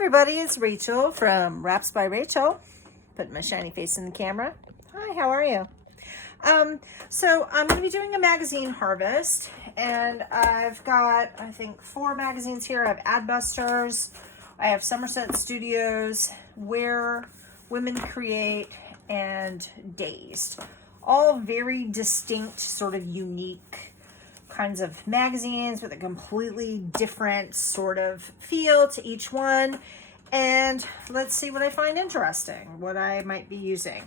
everybody, it's Rachel from Wraps by Rachel. Putting my shiny face in the camera. Hi, how are you? So I'm going to be doing a magazine harvest, and I've got, I think, 4 magazines here. I have Adbusters, I have Somerset Studios, Where Women Create, and Dazed. All very distinct, sort of unique kinds of magazines with a completely different sort of feel to each one. And let's see what I find interesting, what I might be using.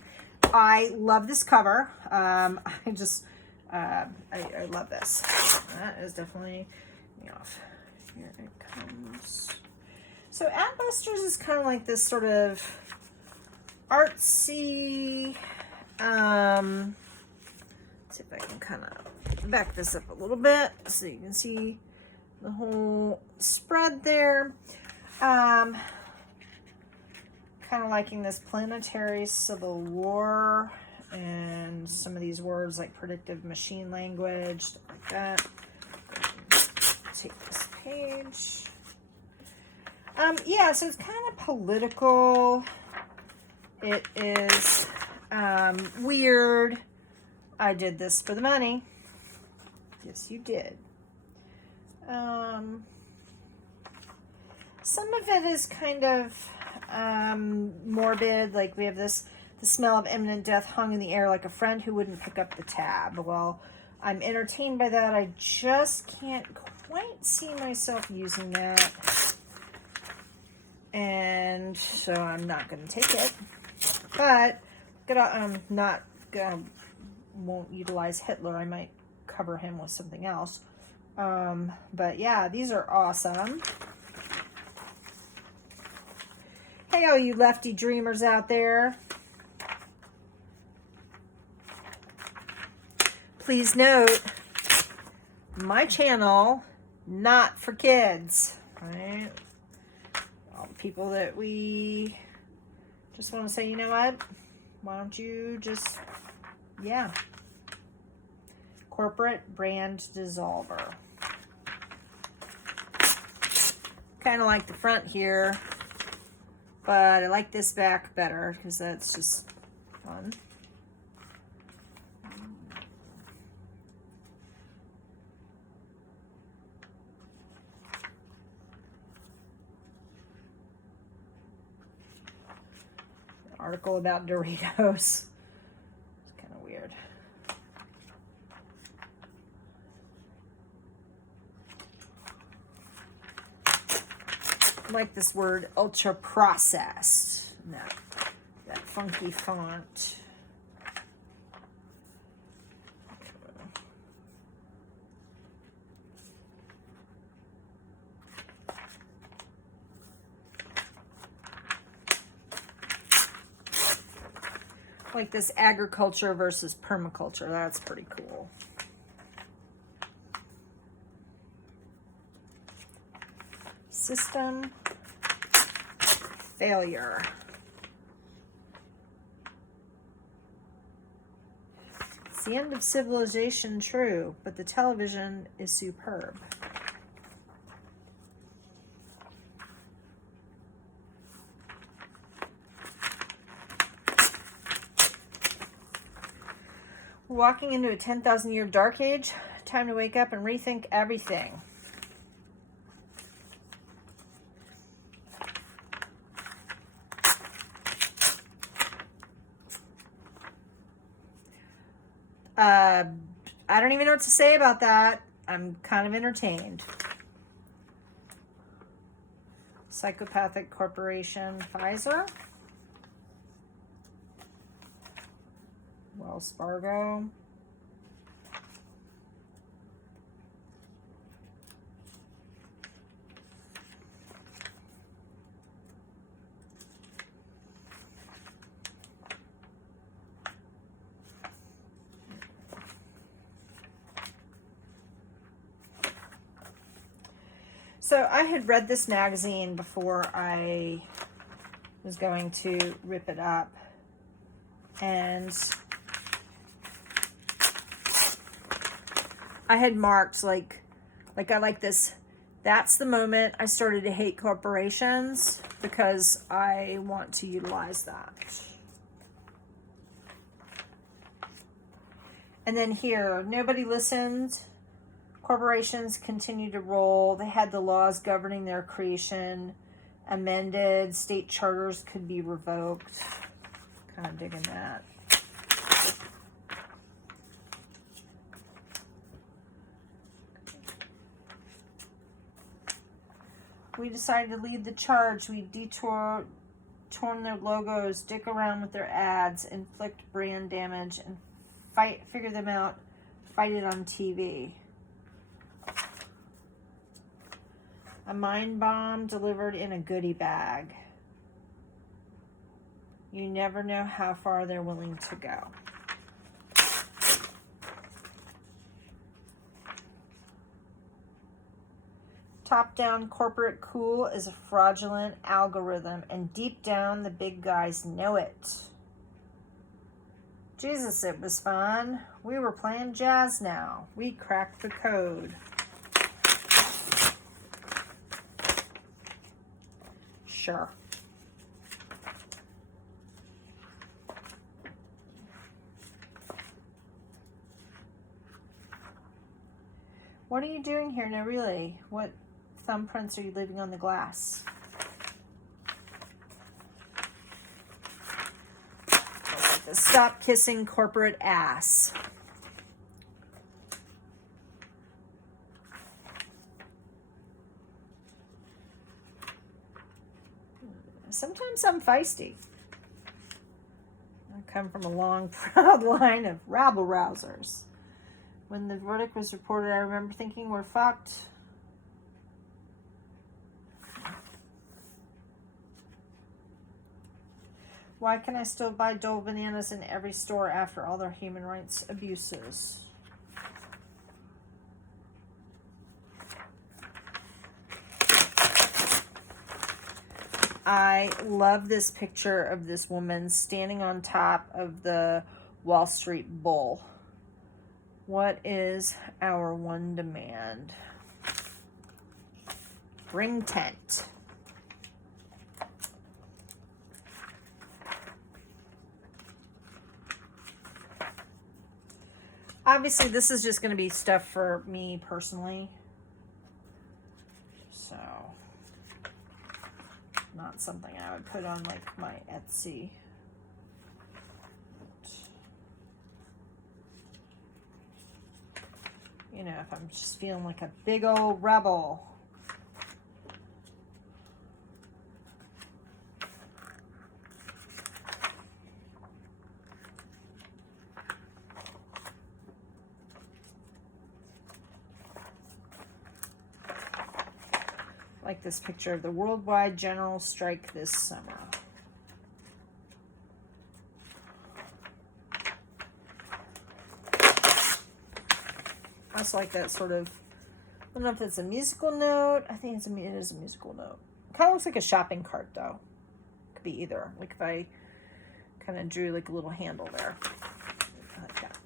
I love this cover. I love this. That is definitely me off. Here it comes. So Adbusters is kind of like this sort of artsy, let's see if I can kind of back this up a little bit so you can see the whole spread there. Kind of liking this planetary civil war and some of these words like predictive machine language, like that. Take this page. Yeah, so it's kind of political. It is weird. I did this for the money. Yes, you did. Some of it is kind of morbid. Like we have this, the smell of imminent death hung in the air like a friend who wouldn't pick up the tab. Well, I'm entertained by that. I just can't quite see myself using that. And so I'm not going to take it. But won't utilize Hitler. I might cover him with something else. But yeah, these are awesome. Hey, all you lefty dreamers out there. Please note, my channel, not for kids, right? All the people that we just want to say, you know what? Why don't you just, yeah. Corporate brand dissolver. Kind of like the front here, but I like this back better because that's just fun. An article about Doritos. It's kind of weird. I like this word, ultra processed. That funky font. Like this agriculture versus permaculture. That's pretty cool. System failure. It's the end of civilization, true, but the television is superb. We're walking into a 10,000-year dark age. Time to wake up and rethink everything. I don't even know what to say about that. I'm kind of entertained. Psychopathic Corporation, Pfizer. Wells Fargo. So I had read this magazine before I was going to rip it up, and I had marked like I like this That's the moment I started to hate corporations, because I want to utilize that. And then here, nobody listened. Corporations continue to roll. They had the laws governing their creation amended. State charters could be revoked. Kind of digging that. We decided to lead the charge. We torn their logos, dick around with their ads, inflict brand damage, and figure them out, fight it on TV. A mind bomb delivered in a goodie bag. You never know how far they're willing to go. Top-down corporate cool is a fraudulent algorithm, and deep down the big guys know it. Jesus, it was fun. We were playing jazz now. We cracked the code. Sure. What are you doing here? No, really. What thumbprints are you leaving on the glass? Stop kissing corporate ass. Sometimes I'm feisty. I come from a long, proud line of rabble-rousers. When the verdict was reported, I remember thinking, we're fucked. Why can I still buy Dole bananas in every store after all their human rights abuses? I love this picture of this woman standing on top of the Wall Street Bull. What is our one demand? Bring tent. Obviously, this is just going to be stuff for me personally. So, not something I would put on like my Etsy. You know, if I'm just feeling like a big old rebel. Like this picture of the worldwide general strike this summer. I also like that sort of, I don't know if it's a musical note. I think it is a musical note. Kind of looks like a shopping cart though. Could be either. Like if I kind of drew like a little handle there. I like that.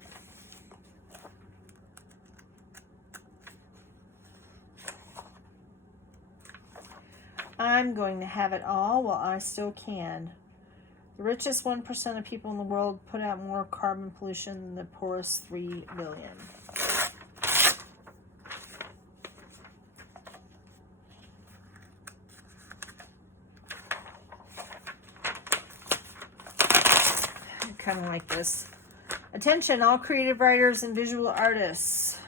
I'm going to have it all while I still can. The richest 1% of people in the world put out more carbon pollution than the poorest 3 billion. I kind of like this. Attention, all creative writers and visual artists.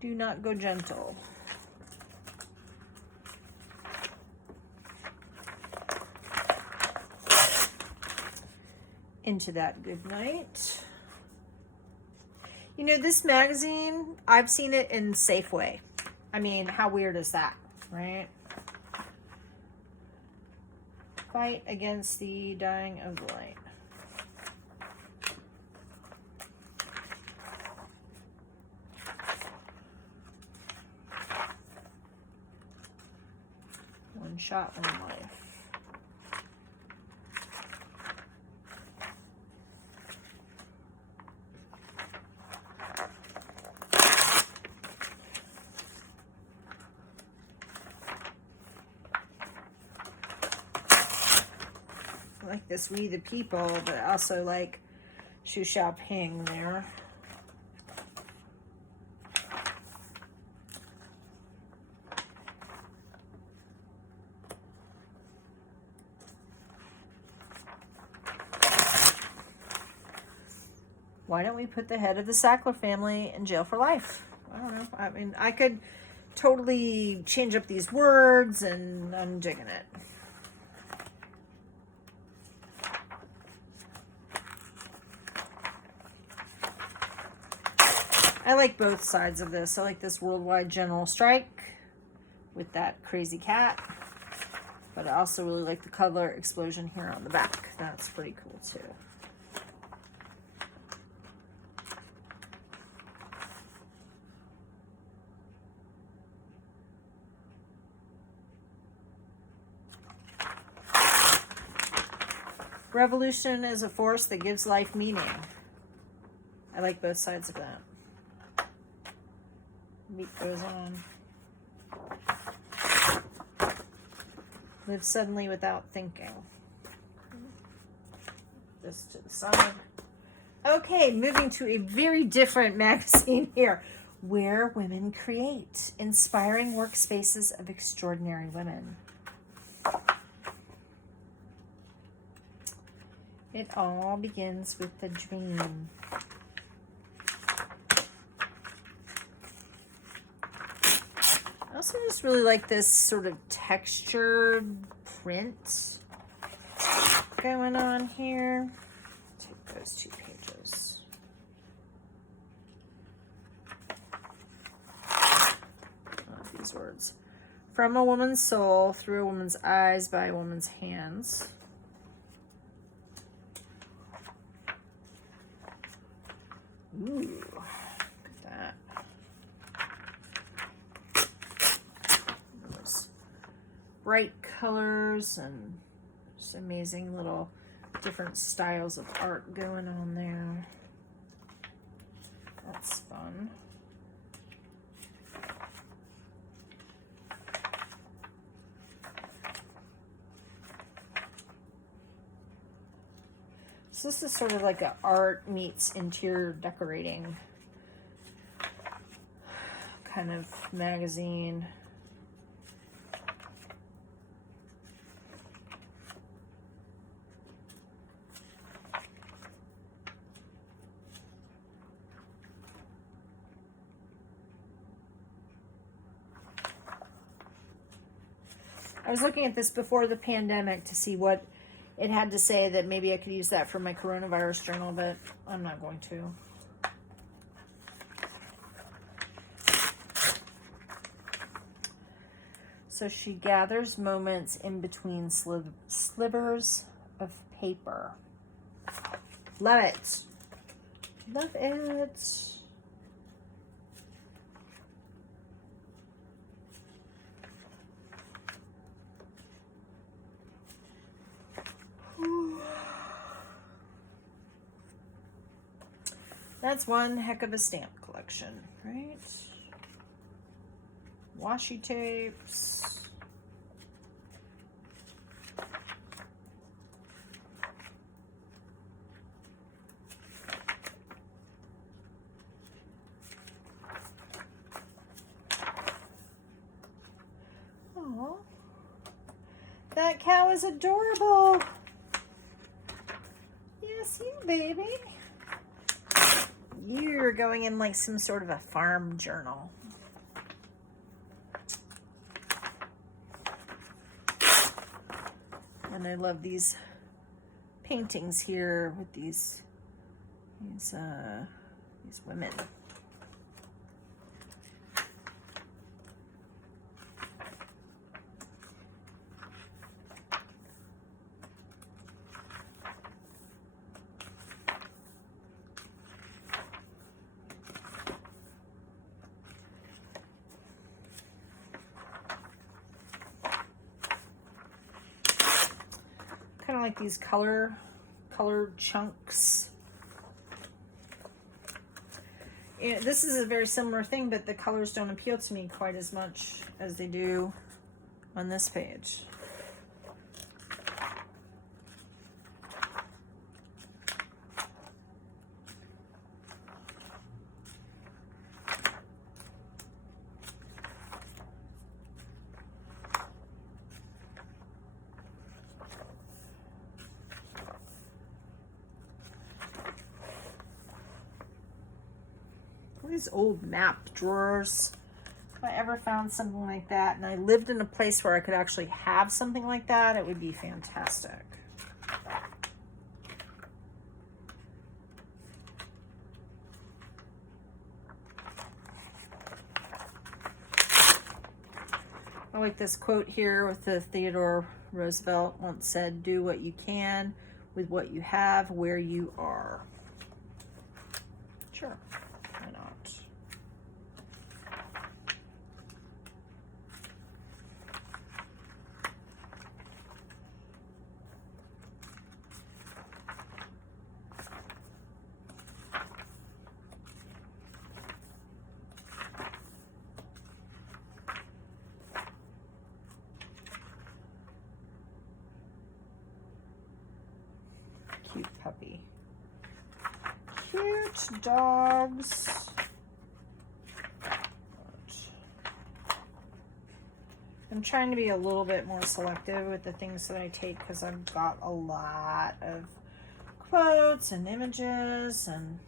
Do not go gentle. Into that good night. You know, this magazine, I've seen it in Safeway. I mean, how weird is that, right? Fight against the dying of the light. shot in life. I like this We the People, but I also like Xu Xiaoping there. Why don't we put the head of the Sackler family in jail for life? I don't know. I mean, I could totally change up these words, and I'm digging it. I like both sides of this. I like this worldwide general strike with that crazy cat, but I also really like the color explosion here on the back. That's pretty cool too. Revolution is a force that gives life meaning. I like both sides of that. Meat goes on. Live suddenly without thinking. This to the side. Okay, moving to a very different magazine here. Where Women Create. Inspiring Workspaces of Extraordinary Women. It all begins with the dream. I also just really like this sort of textured print going on here. Take those 2 pages. These words. From a woman's soul, through a woman's eyes, by a woman's hands. Ooh, look at that. Those bright colors and just amazing little different styles of art going on there. That's fun. So this is sort of like a art meets interior decorating kind of magazine. I was looking at this before the pandemic to see what it had to say, that maybe I could use that for my coronavirus journal, but I'm not going to. So she gathers moments in between slivers of paper. Love it. Love it. That's one heck of a stamp collection, right? Washi tapes. Oh, that cow is adorable. Yes, you baby. You're going in like some sort of a farm journal. And I love these paintings here with these women. like these colored chunks. This is a very similar thing, but the colors don't appeal to me quite as much as they do on this page. These old map drawers. If I ever found something like that and I lived in a place where I could actually have something like that, it would be fantastic. I like this quote here with the Theodore Roosevelt once said, "Do what you can with what you have where you are." Sure. Why not? Cute puppy. Cute dogs. I'm trying to be a little bit more selective with the things that I take because I've got a lot of quotes and images, and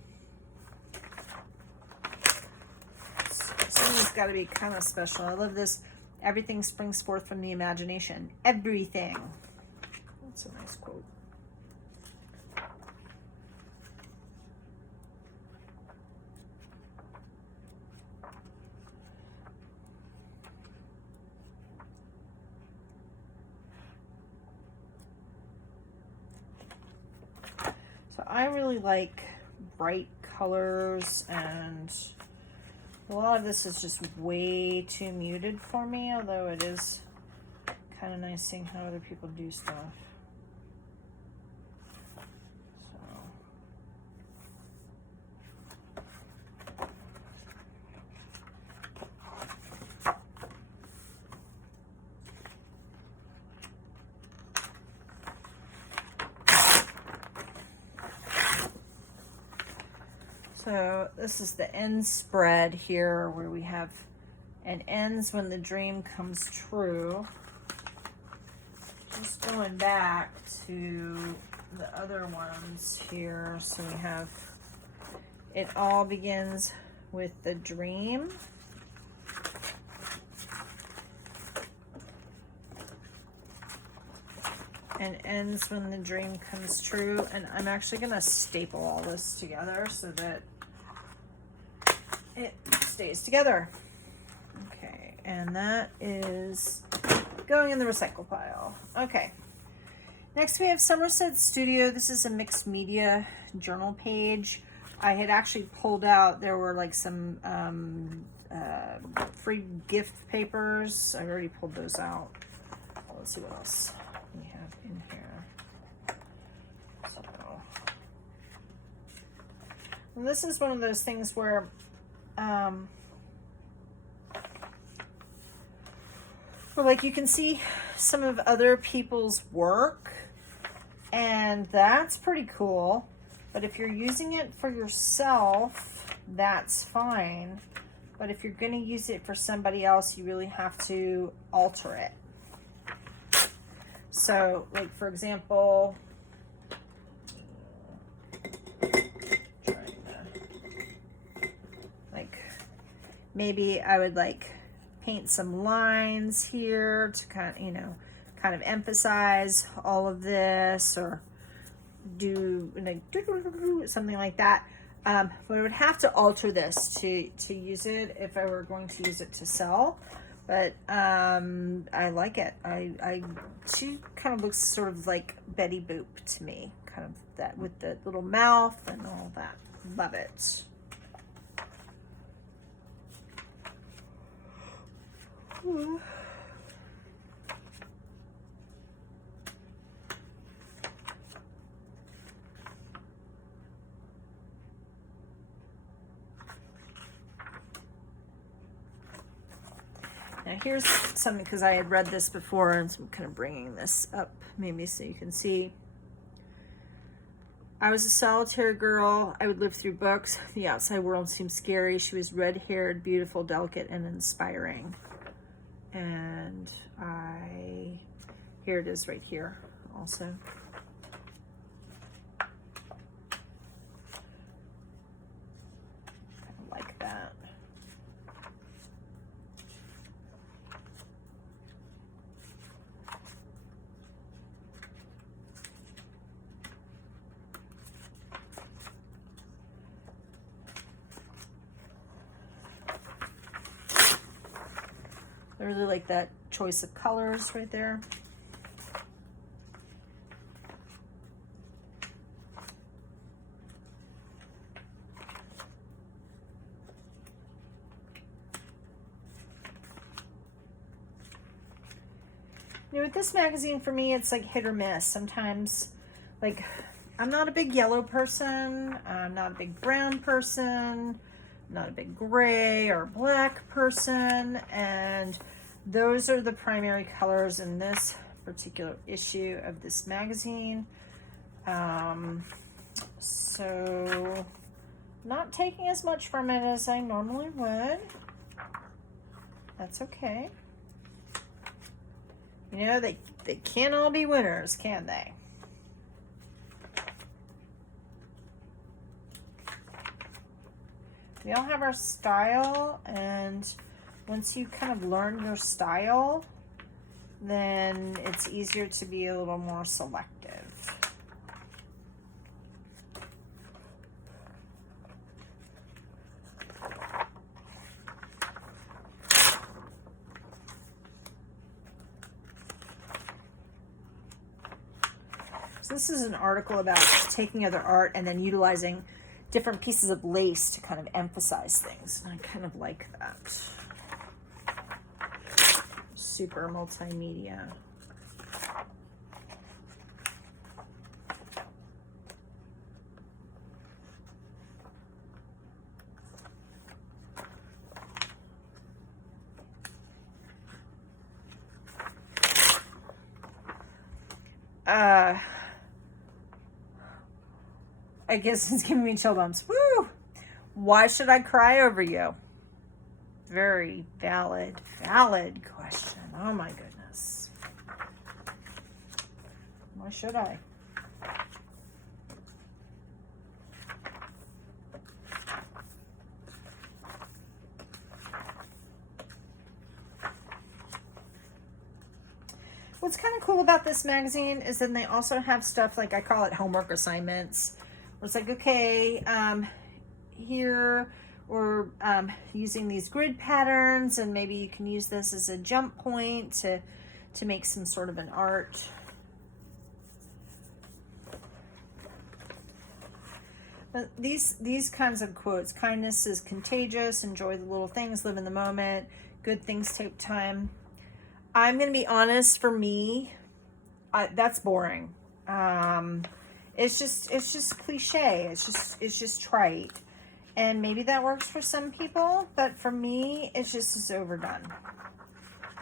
something's got to be kind of special. I love this. Everything springs forth from the imagination. Everything. That's a nice quote. I really like bright colors, and a lot of this is just way too muted for me, although it is kind of nice seeing how other people do stuff. So this is the end spread here where we have and ends when the dream comes true. Just going back to the other ones here. So we have it all begins with the dream. And ends when the dream comes true. And I'm actually going to staple all this together so that it stays together. Okay, and that is going in the recycle pile. Okay, next we have Somerset Studio. This is a mixed media journal page. I had actually pulled out, there were like some free gift papers. I already pulled those out. Let's see what else we have in here. So, and this is one of those things where well, like you can see some of other people's work, and that's pretty cool. But if you're using it for yourself, that's fine. But if you're going to use it for somebody else, you really have to alter it. So, like for example, maybe I would like paint some lines here to kind of emphasize all of this, or do like something like that. But I would have to alter this to use it if I were going to use it to sell. But I like it. She kind of looks sort of like Betty Boop to me, kind of that with the little mouth and all that. Love it. Now here's something, because I had read this before, and so I'm kind of bringing this up maybe so you can see. I was a solitary girl. I would live through books. The outside world seemed scary. She was red-haired, beautiful, delicate, and inspiring. And here it is right here also. Kind of like that. I really like that choice of colors right there. You know, with this magazine, for me, it's like hit or miss. Sometimes, like, I'm not a big yellow person. I'm not a big brown person. Not a big gray or black person, and those are the primary colors in this particular issue of this magazine. So not taking as much from it as I normally would. That's okay. You know, they can't all be winners, can they? We all have our style, and once you kind of learn your style, then it's easier to be a little more selective. So this is an article about taking other art and then utilizing different pieces of lace to kind of emphasize things. And I kind of like that. Super multimedia. I guess it's giving me chill bumps. Woo! Why should I cry over you? Very valid question. Oh my goodness. Why should I? What's kind of cool about this magazine is then they also have stuff like, I call it homework assignments. It's like, okay, here we're using these grid patterns, and maybe you can use this as a jump point to make some sort of an art. But these kinds of quotes: kindness is contagious, enjoy the little things, live in the moment, good things take time. I'm gonna be honest, for me, that's boring. It's just cliche. It's just trite. And maybe that works for some people, but for me, it's just as overdone.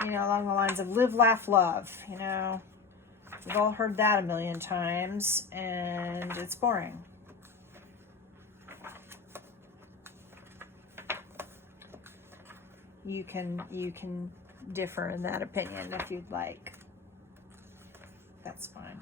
You know, along the lines of live, laugh, love. You know, we've all heard that a million times, and it's boring. You can differ in that opinion if you'd like. That's fine.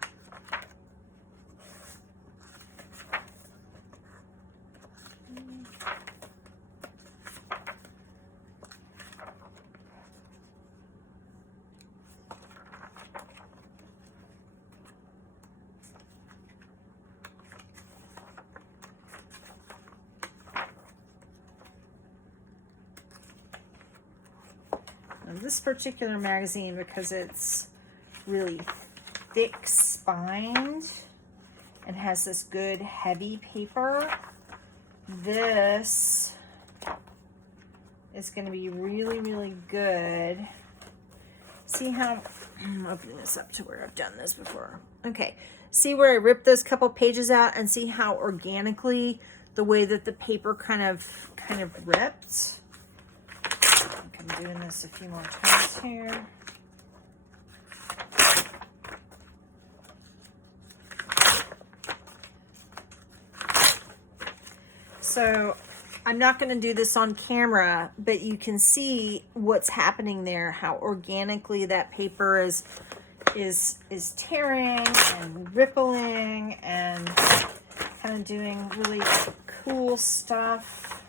This particular magazine, because it's really thick spined and has this good heavy paper, this is going to be really, really good. See how, I'm opening this up to where I've done this before. Okay, see where I ripped those couple pages out, and see how organically the way that the paper kind of ripped. I can I'm doing this a few more times here. So I'm not going to do this on camera, but you can see what's happening there, how organically that paper is tearing and rippling and kind of doing really cool stuff.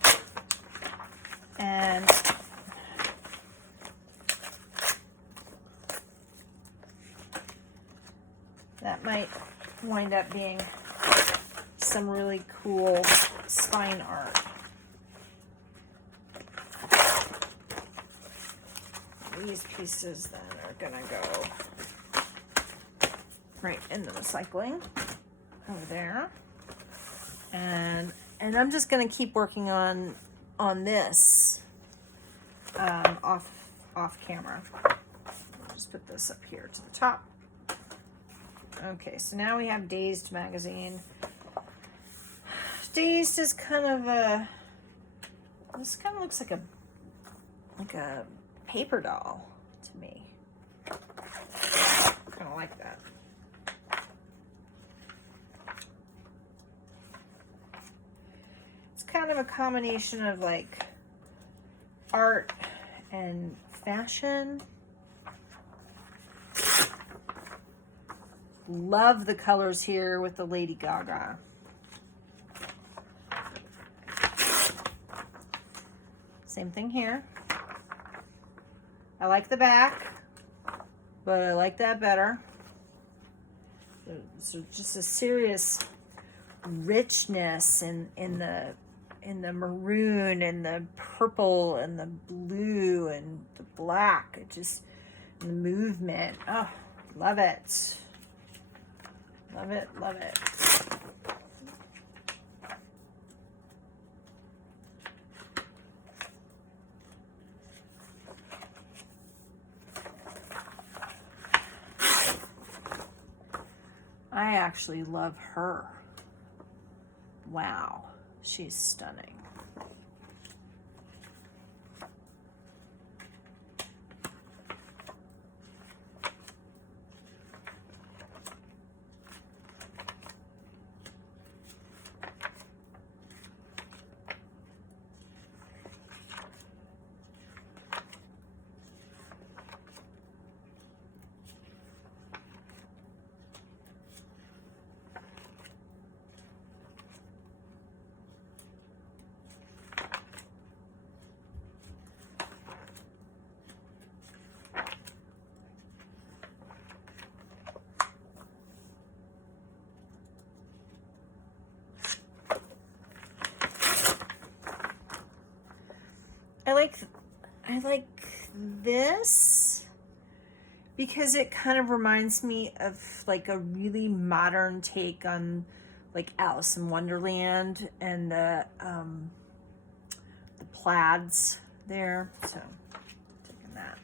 And that might wind up being some really cool spine art. These pieces then are gonna go right in the recycling over there. And I'm just gonna keep working on this off camera. I'll just put this up here to the top. Okay, so now we have Dazed magazine. Dazed is kind of a, this kind of looks like a paper doll to me. Kind of like that. It's kind of a combination of like art and fashion. Love the colors here with the Lady Gaga. Same thing here. I like the back, but I like that better. So just a serious richness in the maroon and the purple and the blue and the black. It just, the movement. Oh, love it. Love it, love it. I actually love her. Wow, she's stunning. I like this because it kind of reminds me of like a really modern take on like Alice in Wonderland and the plaids there. So taking that.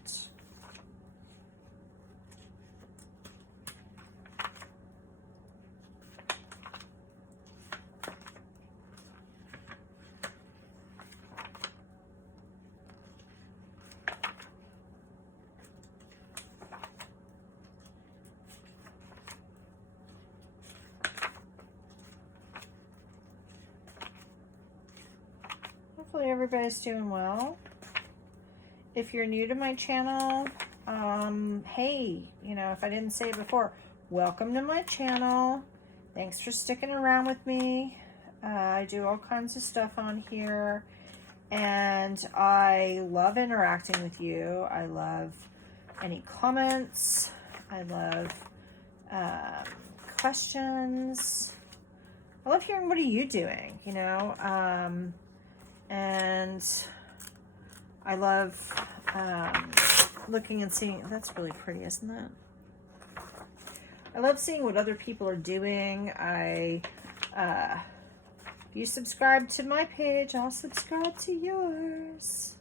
Hopefully everybody's doing well. If you're new to my channel, hey, you know, if I didn't say it before, welcome to my channel. Thanks for sticking around with me. I do all kinds of stuff on here, and I love interacting with you. I love any comments. I love questions. I love hearing, what are you doing, you know? And I love looking and seeing, that's really pretty, isn't that? I love seeing what other people are doing. If you subscribe to my page, I'll subscribe to yours.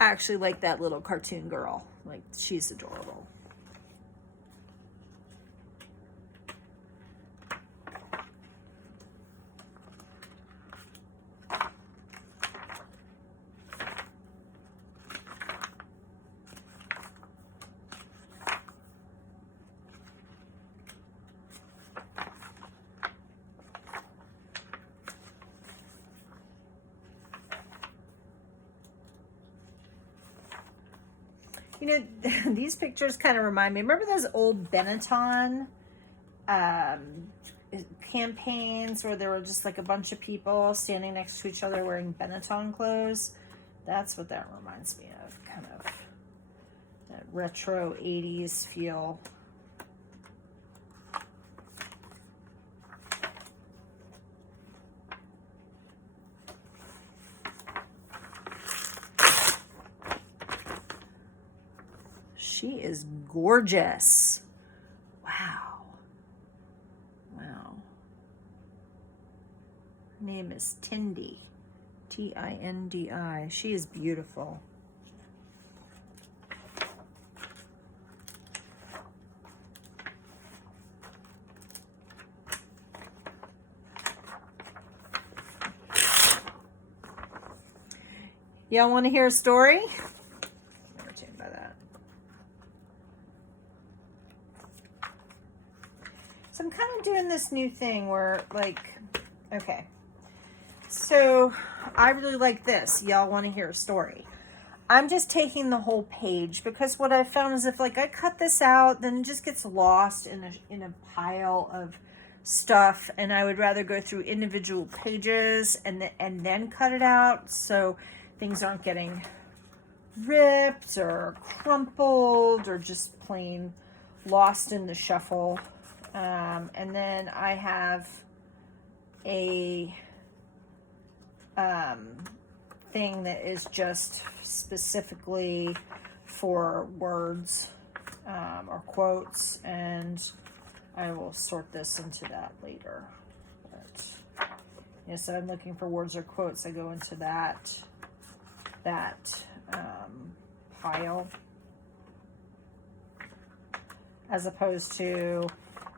I actually like that little cartoon girl. Like, she's adorable. You know, these pictures kind of remind me, remember those old Benetton campaigns where there were just like a bunch of people standing next to each other wearing Benetton clothes? That's what that reminds me of, kind of that retro 80s feel. She is gorgeous. Wow. Wow. Her name is Tindi. Tindi. She is beautiful. Y'all want to hear a story? Entertained by that. So I'm kind of doing this new thing where, like, okay. So I really like this. Y'all want to hear a story? I'm just taking the whole page because what I found is if, like, I cut this out, then it just gets lost in a pile of stuff, and I would rather go through individual pages and then cut it out so things aren't getting ripped or crumpled or just plain lost in the shuffle. And then I have a thing that is just specifically for words or quotes, and I will sort this into that later. But you know, so I'm looking for words or quotes. I go into that pile, as opposed to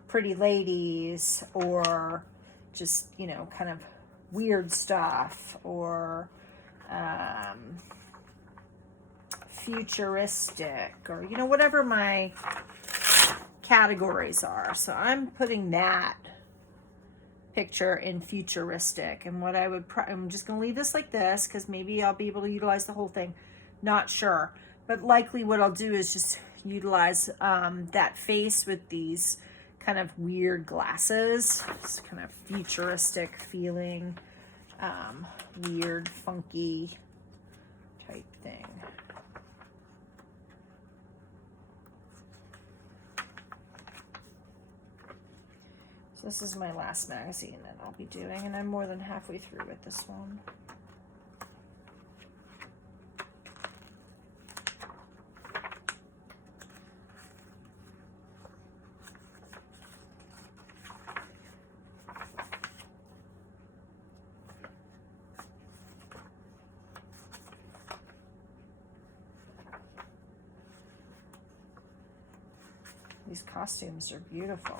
pretty ladies or just, you know, kind of weird stuff or futuristic or, you know, whatever my categories are. So I'm putting that picture in futuristic, and what I would I'm just going to leave this like this because maybe I'll be able to utilize the whole thing, not sure, but likely what I'll do is just utilize that face with these kind of weird glasses. It's kind of futuristic feeling, weird, funky type thing. So this is my last magazine that I'll be doing, and I'm more than halfway through with this one. These costumes are beautiful.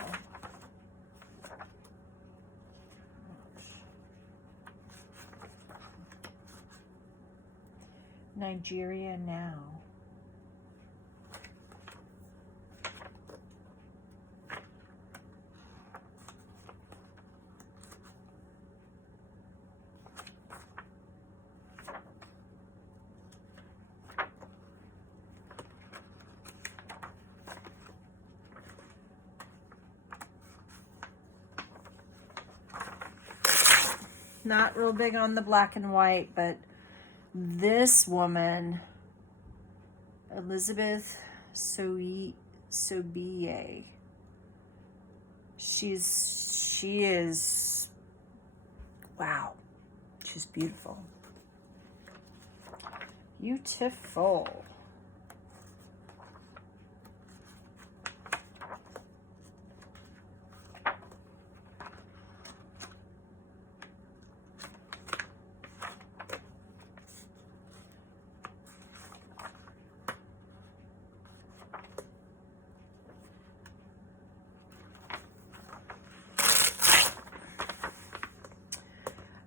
Nigeria Now. Not real big on the black and white, but this woman, Elizabeth Sobie, she is, wow, she's beautiful. Beautiful.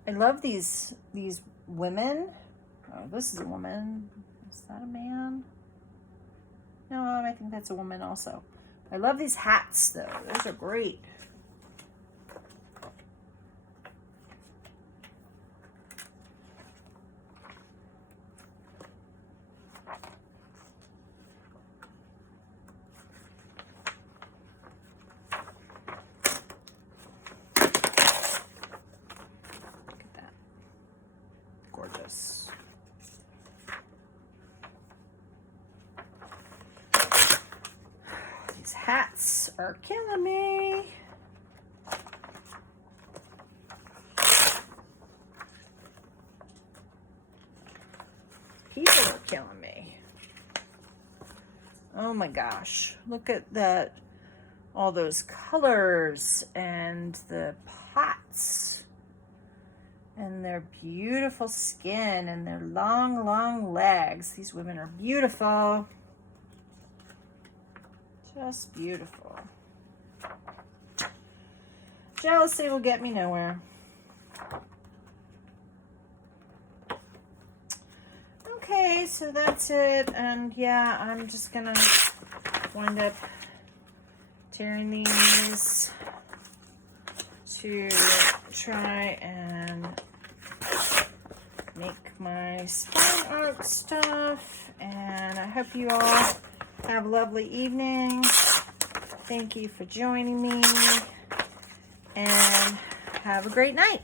I love these women. Oh, this is a woman. Is that a man? No, I think that's a woman also. I love these hats though. Those are great. Gorgeous. These hats are killing me. People are killing me. Oh my gosh. Look at that. All those colors and the pots. And their beautiful skin and their long, long legs. These women are beautiful. Just beautiful. Jealousy will get me nowhere. Okay, so that's it. And yeah, I'm just gonna wind up tearing these to try and make my spine art stuff. And I hope you all have a lovely evening. Thank you for joining me, and have a great night.